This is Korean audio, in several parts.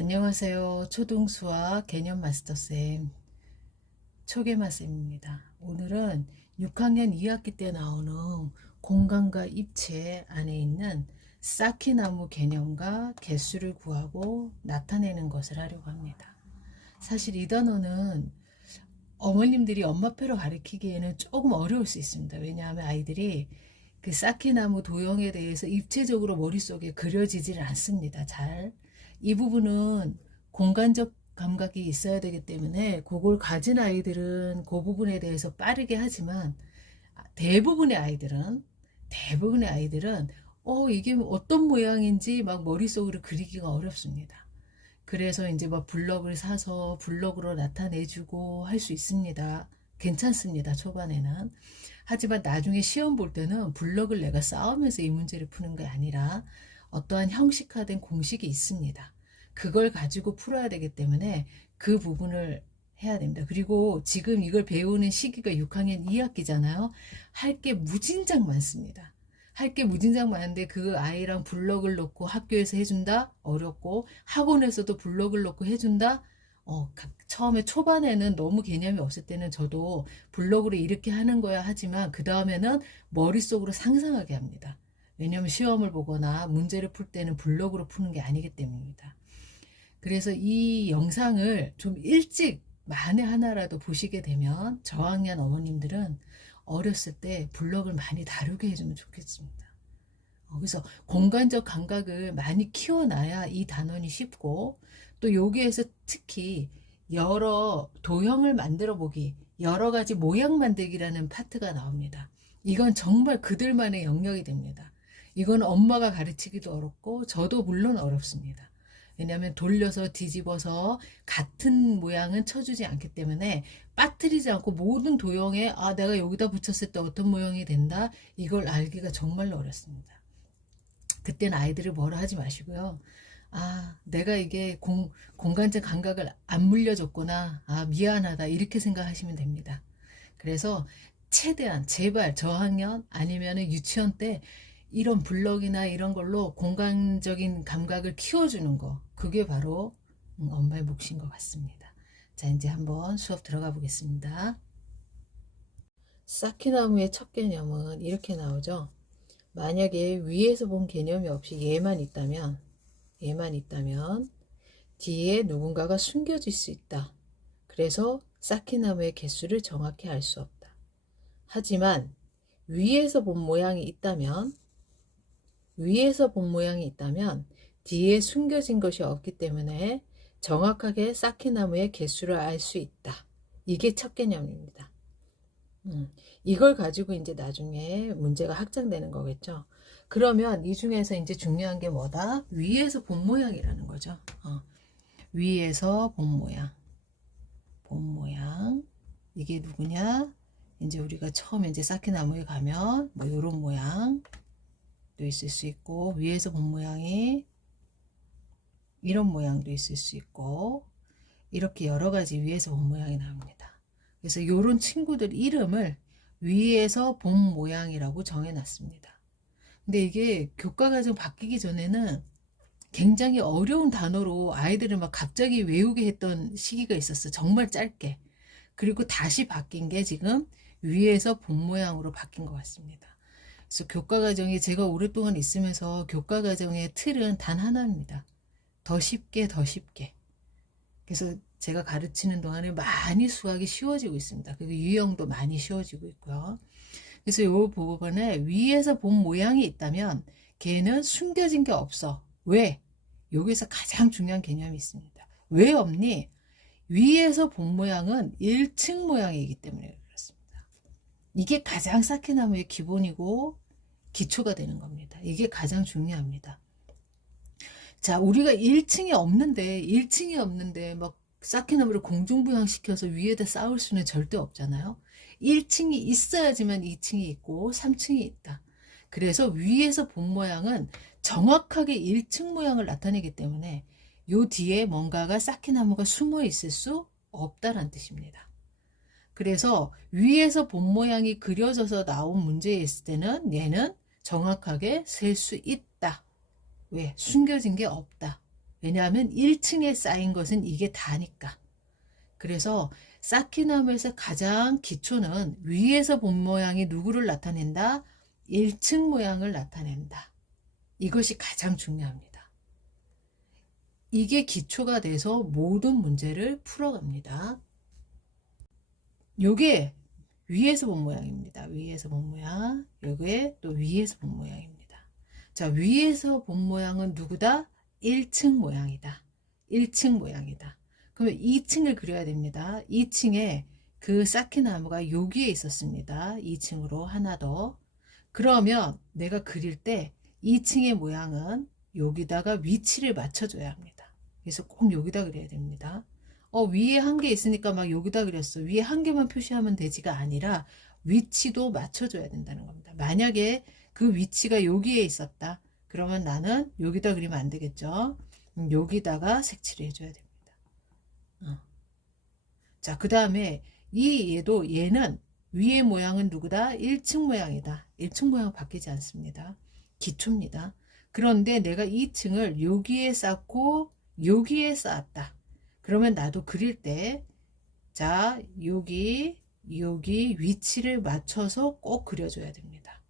안녕하세요. 초등수학 개념 마스터쌤 초계마쌤입니다. 오늘은 6학년 2학기 때 나오는 공간과 입체 안에 있는 쌓기나무 개념과 개수를 구하고 나타내는 것을 하려고 합니다. 사실 이 단어는 어머님들이 엄마표로 가르치기에는 조금 어려울 수 있습니다. 왜냐하면 아이들이 그 쌓기나무 도형에 대해서 입체적으로 머릿속에 그려지질 않습니다. 잘. 이 부분은 공간적 감각이 있어야 되기 때문에 그걸 가진 아이들은 그 부분에 대해서 빠르게 하지만 대부분의 아이들은 이게 어떤 모양인지 막 머릿속으로 그리기가 어렵습니다. 그래서 이제 막 블럭을 사서 블럭으로 나타내주고 할 수 있습니다. 괜찮습니다. 초반에는. 하지만 나중에 시험 볼 때는 블럭을 내가 쌓으면서 이 문제를 푸는 게 아니라 어떠한 형식화된 공식이 있습니다. 그걸 가지고 풀어야 되기 때문에 그 부분을 해야 됩니다. 그리고 지금 이걸 배우는 시기가 6학년 2학기잖아요. 할 게 무진장 많습니다. 할 게 무진장 많은데 그 아이랑 블럭을 놓고 학교에서 해준다? 어렵고 학원에서도 블럭을 놓고 해준다? 처음에 초반에는 너무 개념이 없을 때는 저도 블럭으로 이렇게 하는 거야 하지만 그 다음에는 머릿속으로 상상하게 합니다. 왜냐하면 시험을 보거나 문제를 풀 때는 블럭으로 푸는 게 아니기 때문입니다. 그래서 이 영상을 좀 일찍 만에 하나라도 보시게 되면 저학년 어머님들은 어렸을 때 블럭을 많이 다루게 해주면 좋겠습니다. 그래서 공간적 감각을 많이 키워놔야 이 단원이 쉽고 또 여기에서 특히 여러 도형을 만들어 보기, 여러 가지 모양 만들기라는 파트가 나옵니다. 이건 정말 그들만의 영역이 됩니다. 이건 엄마가 가르치기도 어렵고 저도 물론 어렵습니다. 왜냐하면 돌려서 뒤집어서 같은 모양은 쳐주지 않기 때문에 빠뜨리지 않고 모든 도형에 내가 여기다 붙였을 때 어떤 모양이 된다 이걸 알기가 정말로 어렵습니다. 그때는 아이들을 뭐라 하지 마시고요. 내가 이게 공간적 감각을 안 물려줬구나. 미안하다. 이렇게 생각하시면 됩니다. 그래서 최대한 제발 저학년 아니면 유치원 때 이런 블럭이나 이런 걸로 공간적인 감각을 키워주는 거. 그게 바로 엄마의 몫인 것 같습니다. 자, 이제 한번 수업 들어가 보겠습니다. 쌓기나무의 첫 개념은 이렇게 나오죠. 만약에 위에서 본 개념이 없이 얘만 있다면 뒤에 누군가가 숨겨질 수 있다. 그래서 쌓기나무의 개수를 정확히 알 수 없다. 하지만 위에서 본 모양이 있다면 뒤에 숨겨진 것이 없기 때문에 정확하게 쌓기나무의 개수를 알 수 있다. 이게 첫 개념입니다. 이걸 가지고 이제 나중에 문제가 확장되는 거겠죠. 그러면 이 중에서 이제 중요한 게 뭐다? 위에서 본 모양이라는 거죠. 위에서 본 모양. 이게 누구냐? 이제 우리가 처음에 이제 쌓기나무에 가면 뭐 이런 모양도 있을 수 있고, 위에서 본 모양이 이런 모양도 있을 수 있고, 이렇게 여러 가지 위에서 본 모양이 나옵니다. 그래서 이런 친구들 이름을 위에서 본 모양이라고 정해놨습니다. 근데 이게 교과과정 바뀌기 전에는 굉장히 어려운 단어로 아이들을 막 갑자기 외우게 했던 시기가 있었어요. 정말 짧게. 그리고 다시 바뀐 게 지금 위에서 본 모양으로 바뀐 것 같습니다. 그래서 교과과정이 제가 오랫동안 있으면서 교과과정의 틀은 단 하나입니다. 더 쉽게. 그래서 제가 가르치는 동안에 많이 수학이 쉬워지고 있습니다. 그리고 유형도 많이 쉬워지고 있고요. 그래서 이 부분에 위에서 본 모양이 있다면 걔는 숨겨진 게 없어. 왜? 여기서 가장 중요한 개념이 있습니다. 왜 없니? 위에서 본 모양은 1층 모양이기 때문에 그렇습니다. 이게 가장 쌓기나무의 기본이고 기초가 되는 겁니다. 이게 가장 중요합니다. 자, 우리가 1층이 없는데 막 쌓기나무를 공중부양시켜서 위에다 쌓을 수는 절대 없잖아요. 1층이 있어야지만 2층이 있고 3층이 있다. 그래서 위에서 본 모양은 정확하게 1층 모양을 나타내기 때문에 요 뒤에 뭔가가 쌓기나무가 숨어 있을 수 없다는 뜻입니다. 그래서 위에서 본 모양이 그려져서 나온 문제에 있을 때는 얘는 정확하게 셀 수 있다. 왜? 숨겨진 게 없다. 왜냐하면 1층에 쌓인 것은 이게 다니까. 그래서 쌓기나무에서 가장 기초는 위에서 본 모양이 누구를 나타낸다? 1층 모양을 나타낸다. 이것이 가장 중요합니다. 이게 기초가 돼서 모든 문제를 풀어갑니다. 요게 위에서 본 모양입니다. 위에서 본 모양. 요게 또 위에서 본 모양입니다. 자, 위에서 본 모양은 누구다? 1층 모양이다. 1층 모양이다. 그러면 2층을 그려야 됩니다. 2층에 그 쌓기나무가 여기에 있었습니다. 2층으로 하나 더. 그러면 내가 그릴 때 2층의 모양은 여기다가 위치를 맞춰줘야 합니다. 그래서 꼭 여기다 그려야 됩니다. 위에 한 개 있으니까 막 여기다 그렸어. 위에 한 개만 표시하면 되지가 아니라 위치도 맞춰줘야 된다는 겁니다. 만약에 그 위치가 여기에 있었다. 그러면 나는 여기다 그리면 안 되겠죠. 여기다가 색칠을 해줘야 됩니다. 자, 그 다음에 얘는 위의 모양은 누구다? 1층 모양이다. 1층 모양 바뀌지 않습니다. 기초입니다. 그런데 내가 2층을 여기에 쌓고 여기에 쌓았다. 그러면 나도 그릴 때, 자, 여기 위치를 맞춰서 꼭 그려줘야 됩니다.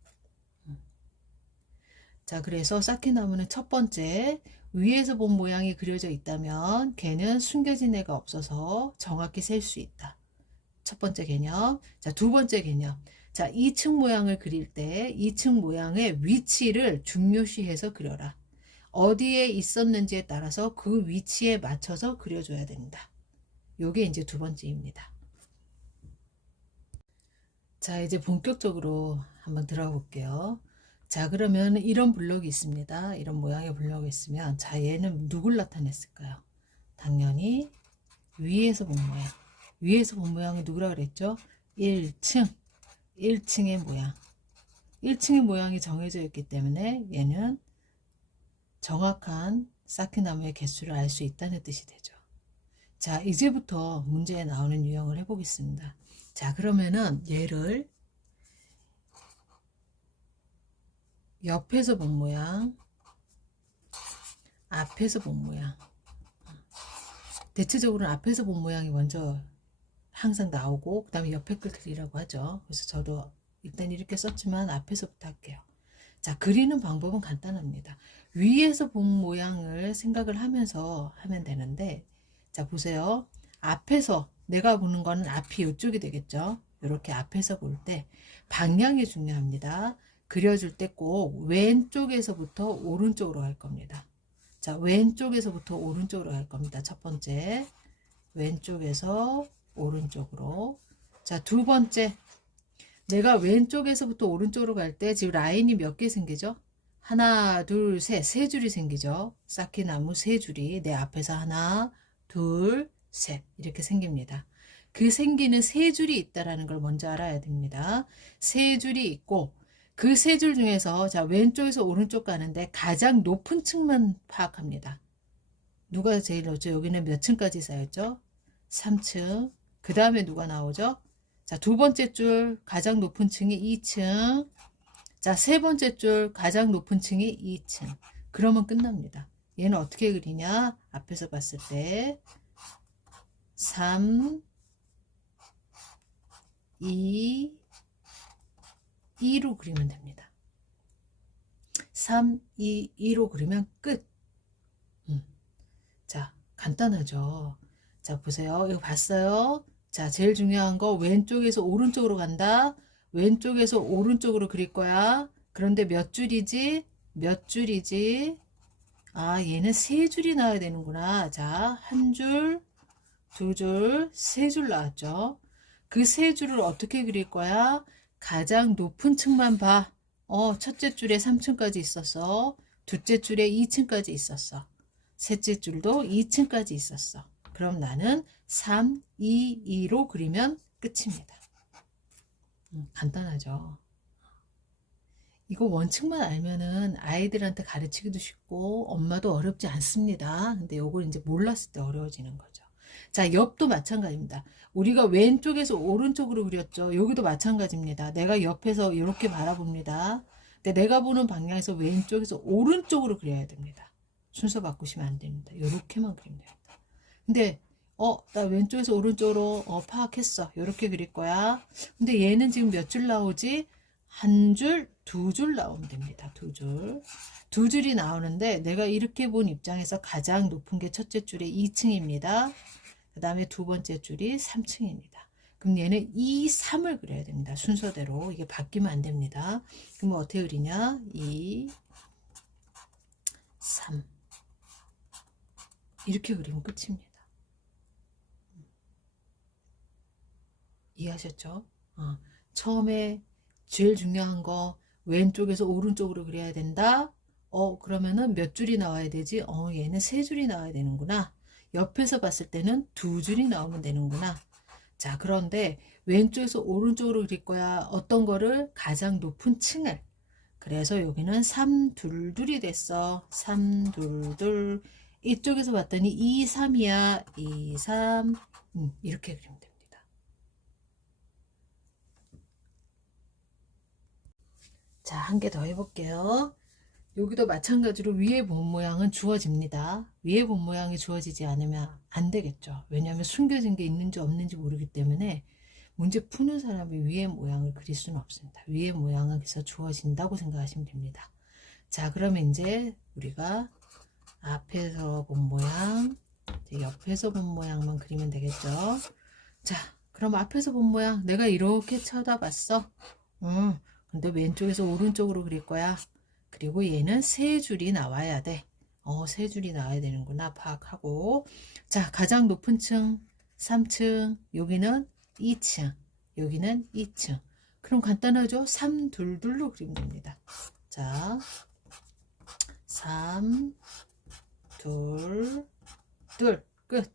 자, 그래서 쌓기나무는 첫 번째, 위에서 본 모양이 그려져 있다면 걔는 숨겨진 애가 없어서 정확히 셀 수 있다. 첫 번째 개념. 자, 두 번째 개념. 자, 2층 모양을 그릴 때 2층 모양의 위치를 중요시해서 그려라. 어디에 있었는지에 따라서 그 위치에 맞춰서 그려줘야 된다. 요게 이제 두 번째입니다. 자, 이제 본격적으로 한번 들어가 볼게요. 자, 그러면 이런 블럭이 있습니다. 이런 모양의 블럭이 있으면, 자, 얘는 누굴 나타냈을까요? 당연히 위에서 본 모양. 위에서 본 모양이 누구라 그랬죠? 1층의 모양. 1층의 모양이 정해져 있기 때문에 얘는 정확한 쌓기나무의 개수를 알 수 있다는 뜻이 되죠. 자, 이제부터 문제에 나오는 유형을 해보겠습니다. 자, 그러면은 얘를 옆에서 본 모양, 앞에서 본 모양. 대체적으로는 앞에서 본 모양이 먼저 항상 나오고 그 다음에 옆에 걸 그리라고 하죠. 그래서 저도 일단 이렇게 썼지만 앞에서부터 할게요. 자, 그리는 방법은 간단합니다. 위에서 본 모양을 생각을 하면서 하면 되는데, 자, 보세요. 앞에서 내가 보는 거는 앞이 이쪽이 되겠죠. 이렇게 앞에서 볼 때 방향이 중요합니다. 그려줄 때 꼭 왼쪽에서부터 오른쪽으로 갈 겁니다. 자, 왼쪽에서부터 오른쪽으로 갈 겁니다. 첫 번째, 왼쪽에서 오른쪽으로. 자, 두 번째, 내가 왼쪽에서부터 오른쪽으로 갈 때 지금 라인이 몇 개 생기죠? 하나, 둘, 셋, 세 줄이 생기죠. 쌓기나무 세 줄이 내 앞에서 하나, 둘, 셋 이렇게 생깁니다. 그 생기는 세 줄이 있다라는 걸 먼저 알아야 됩니다. 세 줄이 있고 그 세 줄 중에서 자, 왼쪽에서 오른쪽 가는데 가장 높은 층만 파악합니다. 누가 제일 높죠? 여기는 몇 층까지 쌓였죠? 3층. 그 다음에 누가 나오죠? 자, 두 번째 줄 가장 높은 층이 2층. 자, 세 번째 줄 가장 높은 층이 2층. 그러면 끝납니다. 얘는 어떻게 그리냐? 앞에서 봤을 때 3, 2, 2로 그리면 됩니다. 3, 2, 2로 그리면 끝. 자, 간단하죠. 자, 보세요. 이거 봤어요? 자, 제일 중요한 거 왼쪽에서 오른쪽으로 간다. 왼쪽에서 오른쪽으로 그릴 거야. 그런데 몇 줄이지? 몇 줄이지? 아, 얘는 세 줄이 나와야 되는구나. 자, 한 줄, 두 줄, 세 줄 나왔죠. 그 세 줄을 어떻게 그릴 거야? 가장 높은 층만 봐. 첫째 줄에 3층까지 있었어. 둘째 줄에 2층까지 있었어. 셋째 줄도 2층까지 있었어. 그럼 나는 3, 2, 2로 그리면 끝입니다. 간단하죠. 이거 원칙만 알면은 아이들한테 가르치기도 쉽고 엄마도 어렵지 않습니다. 근데 요걸 이제 몰랐을 때 어려워지는 거죠. 자, 옆도 마찬가지입니다. 우리가 왼쪽에서 오른쪽으로 그렸죠. 여기도 마찬가지입니다. 내가 옆에서 이렇게 바라봅니다. 근데 내가 보는 방향에서 왼쪽에서 오른쪽으로 그려야 됩니다. 순서 바꾸시면 안 됩니다. 요렇게만 그리면 됩니다. 근데 나 왼쪽에서 오른쪽으로 파악했어. 요렇게 그릴 거야. 근데 얘는 지금 몇 줄 나오지? 한 줄, 두 줄 나오면 됩니다. 두 줄. 두 줄이 나오는데 내가 이렇게 본 입장에서 가장 높은 게 첫째 줄에 2층입니다. 그 다음에 두 번째 줄이 3층입니다. 그럼 얘는 2, 3을 그려야 됩니다. 순서대로. 이게 바뀌면 안 됩니다. 그럼 어떻게 그리냐? 2, 3. 이렇게 그리면 끝입니다. 이해하셨죠? 처음에 제일 중요한 거 왼쪽에서 오른쪽으로 그려야 된다. 그러면은 몇 줄이 나와야 되지? 얘는 세 줄이 나와야 되는구나. 옆에서 봤을 때는 두 줄이 나오면 되는구나. 자, 그런데 왼쪽에서 오른쪽으로 그릴 거야. 어떤 거를? 가장 높은 층을. 그래서 여기는 3둘둘이 됐어. 3둘둘. 이쪽에서 봤더니 2, 3이야. 2, 3. 이렇게 그리면 됩니다. 자, 한 개 더 해볼게요. 여기도 마찬가지로 위에 본 모양은 주어집니다. 위에 본 모양이 주어지지 않으면 안 되겠죠. 왜냐하면 숨겨진 게 있는지 없는지 모르기 때문에 문제 푸는 사람이 위에 모양을 그릴 수는 없습니다. 위에 모양은 그래서 주어진다고 생각하시면 됩니다. 자, 그러면 이제 우리가 앞에서 본 모양, 옆에서 본 모양만 그리면 되겠죠. 자, 그럼 앞에서 본 모양 내가 이렇게 쳐다봤어. 근데 왼쪽에서 오른쪽으로 그릴 거야. 그리고 얘는 세 줄이 나와야 돼. 세 줄이 나와야 되는구나 파악하고. 자, 가장 높은 층 3층, 여기는 2층, 여기는 2층. 그럼 간단하죠? 3둘둘로 그리면 됩니다. 자, 3, 둘, 둘, 끝.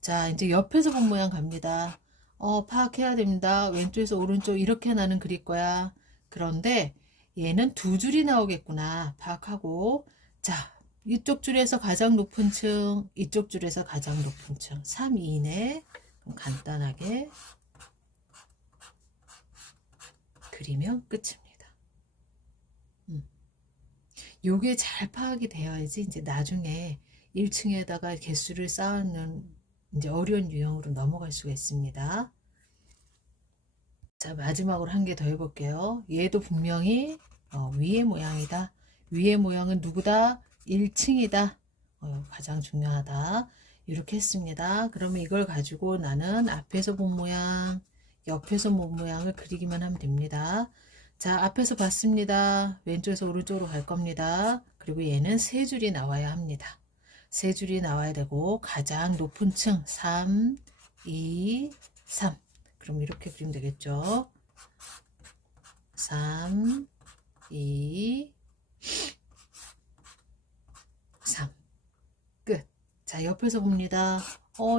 자, 이제 옆에서 본 모양 갑니다. 파악해야 됩니다. 왼쪽에서 오른쪽 이렇게 나는 그릴 거야. 그런데 얘는 두 줄이 나오겠구나 파악하고. 자, 이쪽 줄에서 가장 높은 층, 이쪽 줄에서 가장 높은 층 3, 2네. 그럼 간단하게 그리면 끝입니다. 요게 잘 파악이 되어야지 이제 나중에 1층에다가 개수를 쌓는 이제 어려운 유형으로 넘어갈 수가 있습니다. 자, 마지막으로 한 개 더 해볼게요. 얘도 분명히 위의 모양이다. 위의 모양은 누구다? 1층이다. 가장 중요하다. 이렇게 했습니다. 그러면 이걸 가지고 나는 앞에서 본 모양, 옆에서 본 모양을 그리기만 하면 됩니다. 자, 앞에서 봤습니다. 왼쪽에서 오른쪽으로 갈 겁니다. 그리고 얘는 세 줄이 나와야 합니다. 세 줄이 나와야 되고 가장 높은 층 3, 2, 3. 그럼 이렇게 그리면 되겠죠. 3, 2, 3. 끝. 자, 옆에서 봅니다.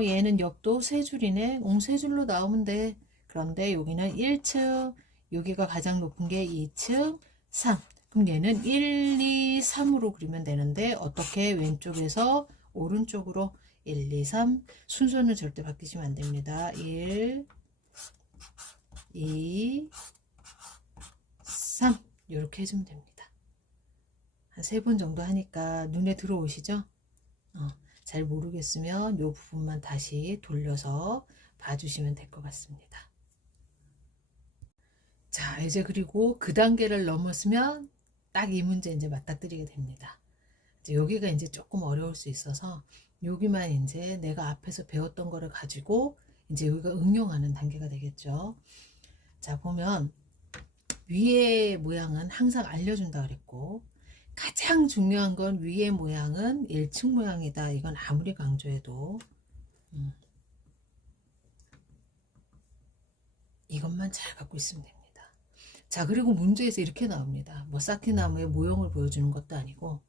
얘는 옆도 세 줄이네. 세 줄로 나오면 돼. 그런데 여기는 1층, 여기가 가장 높은 게 2층, 3. 그럼 얘는 1, 2, 3으로 그리면 되는데 어떻게? 왼쪽에서 오른쪽으로 1, 2, 3. 순서는 절대 바뀌시면 안 됩니다. 1, 2, 3. 이렇게 해주면 됩니다. 한 3번 정도 하니까 눈에 들어오시죠? 잘 모르겠으면 이 부분만 다시 돌려서 봐주시면 될 것 같습니다. 자, 이제 그리고 그 단계를 넘었으면 딱 이 문제 이제 맞닥뜨리게 됩니다. 이제 여기가 이제 조금 어려울 수 있어서 여기만 이제 내가 앞에서 배웠던 거를 가지고 이제 여기가 응용하는 단계가 되겠죠. 자, 보면 위의 모양은 항상 알려준다 그랬고 가장 중요한 건 위의 모양은 1층 모양이다. 이건 아무리 강조해도 이것만 잘 갖고 있으면 됩니다. 자, 그리고 문제에서 이렇게 나옵니다. 뭐 쌓기나무의 모형을 보여주는 것도 아니고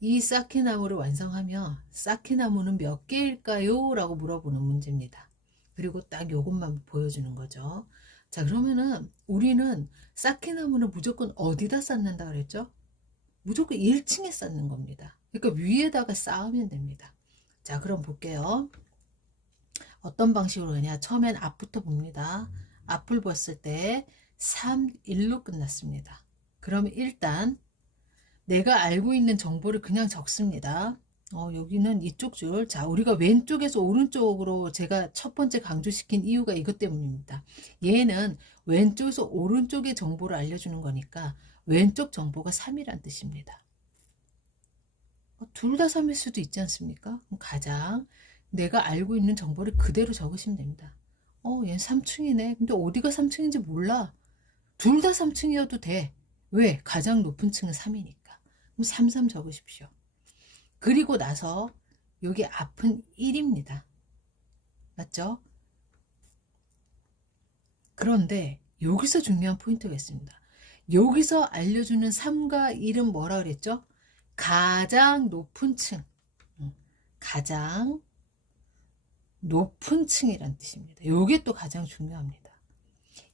이 쌓기나무를 완성하면 쌓기나무는 몇 개일까요? 라고 물어보는 문제입니다. 그리고 딱 요것만 보여주는 거죠. 자, 그러면은 우리는 쌓기나무는 무조건 어디다 쌓는다 그랬죠? 무조건 1층에 쌓는 겁니다. 그러니까 위에다가 쌓으면 됩니다. 자, 그럼 볼게요. 어떤 방식으로 하냐? 처음엔 앞부터 봅니다. 앞을 봤을 때 3, 1로 끝났습니다. 그러면 일단 내가 알고 있는 정보를 그냥 적습니다. 여기는 이쪽 줄. 자, 우리가 왼쪽에서 오른쪽으로 제가 첫 번째 강조시킨 이유가 이것 때문입니다. 얘는 왼쪽에서 오른쪽의 정보를 알려주는 거니까 왼쪽 정보가 3이란 뜻입니다. 둘 다 3일 수도 있지 않습니까? 그럼 가장 내가 알고 있는 정보를 그대로 적으시면 됩니다. 얘는 3층이네. 근데 어디가 3층인지 몰라. 둘 다 3층이어도 돼. 왜? 가장 높은 층은 3이니까. 그럼 33 적으십시오. 그리고 나서 여기 앞은 1입니다. 맞죠? 그런데 여기서 중요한 포인트가 있습니다. 여기서 알려주는 3과 1은 뭐라 그랬죠? 가장 높은 층. 가장 높은 층이란 뜻입니다. 이게 또 가장 중요합니다.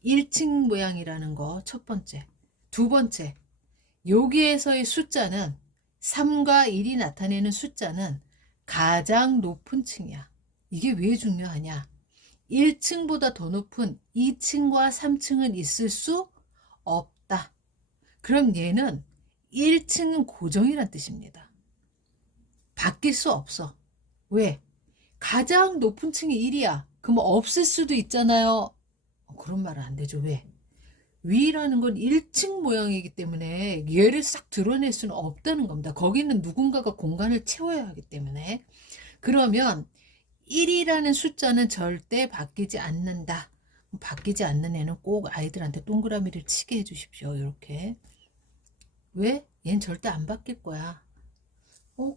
1층 모양이라는 거 첫 번째. 두 번째, 여기에서의 숫자는 3과 1이 나타내는 숫자는 가장 높은 층이야. 이게 왜 중요하냐? 1층보다 더 높은 2층과 3층은 있을 수 없다. 그럼 얘는 1층은 고정이란 뜻입니다. 바뀔 수 없어. 왜? 가장 높은 층이 1이야. 그럼 없을 수도 있잖아요. 그런 말은 안 되죠. 왜? 위라는 건 1층 모양이기 때문에 얘를 싹 드러낼 수는 없다는 겁니다. 거기는 누군가가 공간을 채워야 하기 때문에. 그러면 1이라는 숫자는 절대 바뀌지 않는다. 바뀌지 않는 애는 꼭 아이들한테 동그라미를 치게 해주십시오. 이렇게. 왜? 얘는 절대 안 바뀔 거야.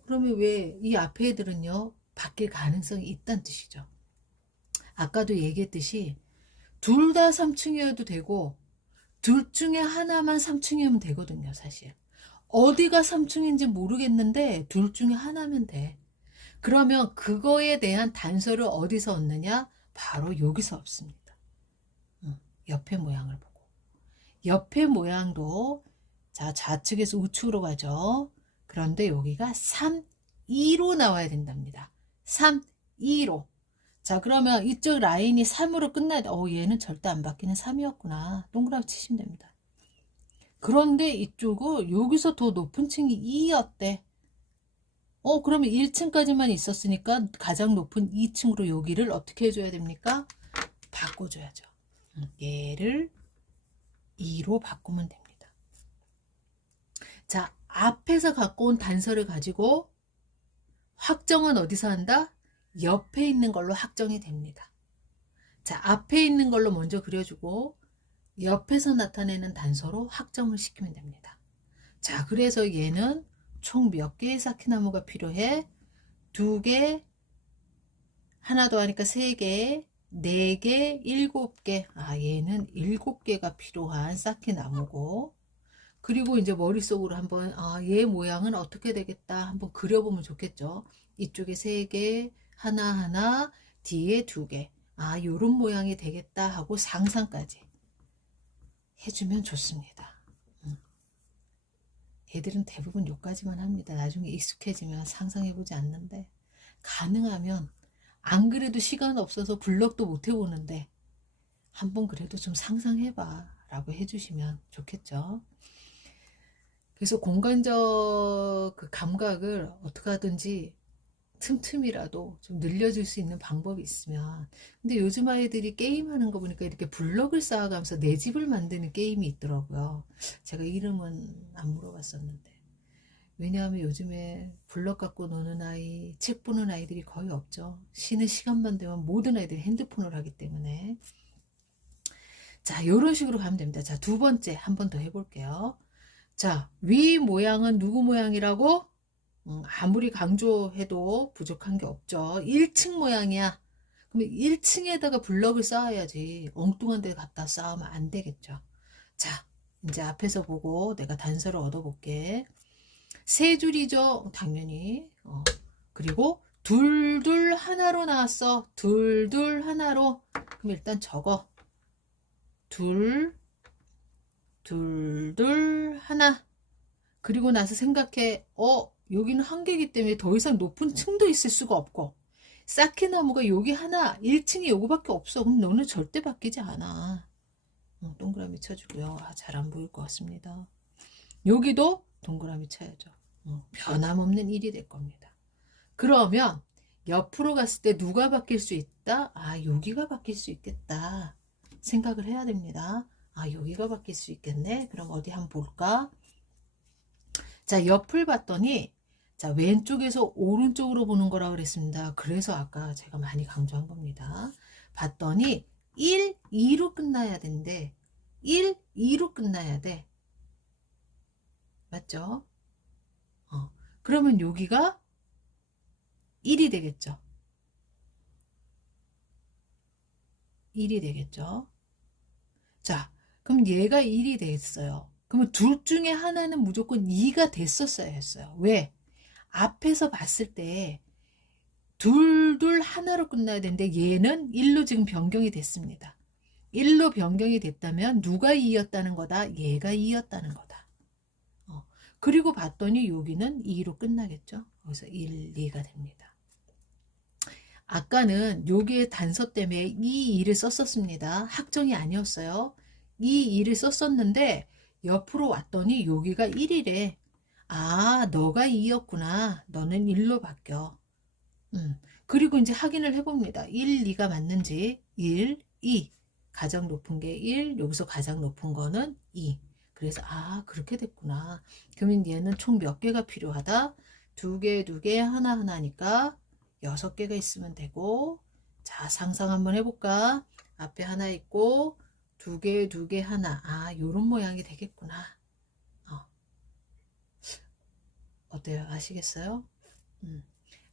그러면 왜 이 앞에 애들은요 바뀔 가능성이 있다는 뜻이죠. 아까도 얘기했듯이 둘 다 3층이어도 되고 둘 중에 하나만 3층이면 되거든요. 사실 어디가 3층인지 모르겠는데 둘 중에 하나면 돼. 그러면 그거에 대한 단서를 어디서 얻느냐? 바로 여기서 얻습니다. 옆에 모양을 보고. 옆에 모양도 자 좌측에서 우측으로 가죠. 그런데 여기가 3, 2로 나와야 된답니다. 3, 2로. 자 그러면 이쪽 라인이 3으로 끝나야 돼. 얘는 절대 안 바뀌는 3이었구나. 동그라미 치시면 됩니다. 그런데 이쪽은 여기서 더 높은 층이 2였대. 그러면 1층까지만 있었으니까 가장 높은 2층으로 여기를 어떻게 해줘야 됩니까? 바꿔줘야죠. 얘를 2로 바꾸면 됩니다. 자, 앞에서 갖고 온 단서를 가지고 확정은 어디서 한다? 옆에 있는 걸로 확정이 됩니다. 자, 앞에 있는 걸로 먼저 그려주고 옆에서 나타내는 단서로 확정을 시키면 됩니다. 자, 그래서 얘는 총 몇 개의 사키나무가 필요해? 2개, 하나 더 하니까 3개, 4개, 7개. 얘는 7개가 필요한 사키나무고. 그리고 이제 머릿속으로 한번 얘 모양은 어떻게 되겠다 한번 그려보면 좋겠죠. 이쪽에 3개, 하나하나, 뒤에 2개. 요런 모양이 되겠다 하고 상상까지 해주면 좋습니다. 애들은 대부분 요까지만 합니다. 나중에 익숙해지면 상상해보지 않는데 가능하면 안 그래도 시간 없어서 블럭도 못 해보는데 한번 그래도 좀 상상해봐 라고 해주시면 좋겠죠. 그래서 공간적 그 감각을 어떻게 하든지 틈틈이라도 좀 늘려줄 수 있는 방법이 있으면. 근데 요즘 아이들이 게임하는 거 보니까 이렇게 블럭을 쌓아가면서 내 집을 만드는 게임이 있더라고요. 제가 이름은 안 물어봤었는데. 왜냐하면 요즘에 블럭 갖고 노는 아이, 책 보는 아이들이 거의 없죠. 쉬는 시간만 되면 모든 아이들이 핸드폰을 하기 때문에. 자, 이런 식으로 가면 됩니다. 자, 두 번째 한 번 더 해볼게요. 자, 위 모양은 누구 모양이라고? 아무리 강조해도 부족한 게 없죠. 1층 모양이야. 그러면 1층에다가 블럭을 쌓아야지. 엉뚱한 데 갖다 쌓으면 안 되겠죠. 자, 이제 앞에서 보고 내가 단서를 얻어볼게. 3줄이죠. 당연히. 그리고 둘둘 하나로 나왔어. 둘둘 하나로. 그럼 일단 적어. 둘 하나. 그리고 나서 생각해. 여기는 한 개이기 때문에 더 이상 높은 층도 있을 수가 없고 사키나무가 여기 하나 1층이 요거밖에 없어. 그럼 너는 절대 바뀌지 않아. 동그라미 쳐주고요. 잘 안 보일 것 같습니다. 여기도 동그라미 쳐야죠. 변함없는 1이 될 겁니다. 그러면 옆으로 갔을 때 누가 바뀔 수 있다? 아, 여기가 바뀔 수 있겠다 생각을 해야 됩니다. 아, 여기가 바뀔 수 있겠네. 그럼 어디 한번 볼까? 자, 옆을 봤더니 자, 왼쪽에서 오른쪽으로 보는 거라고 그랬습니다. 그래서 아까 제가 많이 강조한 겁니다. 봤더니 1, 2로 끝나야 되는데 1, 2로 끝나야 돼. 맞죠? 그러면 여기가 1이 되겠죠. 1이 되겠죠. 자, 그럼 얘가 1이 됐어요. 그러면 둘 중에 하나는 무조건 2가 됐었어야 했어요. 왜? 앞에서 봤을 때 둘 하나로 끝나야 되는데 얘는 1로 지금 변경이 됐습니다. 1로 변경이 됐다면 누가 2였다는 거다? 얘가 2였다는 거다. 그리고 봤더니 여기는 2로 끝나겠죠. 그래서 1, 2가 됩니다. 아까는 여기에 단서 때문에 이 2를 썼었습니다. 학정이 아니었어요. 이 2를 썼었는데 옆으로 왔더니 여기가 1이래. 아, 너가 2였구나. 너는 1로 바뀌어. 그리고 이제 확인을 해봅니다. 1, 2가 맞는지. 1, 2. 가장 높은 게 1, 여기서 가장 높은 거는 2. 그래서 아, 그렇게 됐구나. 그러면 얘는 총 몇 개가 필요하다? 2개, 2개, 하나니까 6개가 있으면 되고. 자, 상상 한번 해볼까? 앞에 하나 있고 2개, 2개, 하나. 아, 요런 모양이 되겠구나. 어때요? 아시겠어요?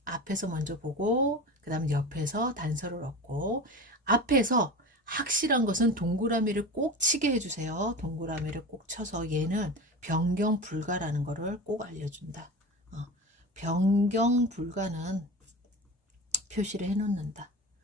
앞에서 먼저 보고 그 다음 옆에서 단서를 얻고, 앞에서 확실한 것은 동그라미를 꼭 치게 해주세요. 동그라미를 꼭 쳐서 얘는 변경 불가라는 거를 꼭 알려준다. 변경 불가는 표시를 해놓는다.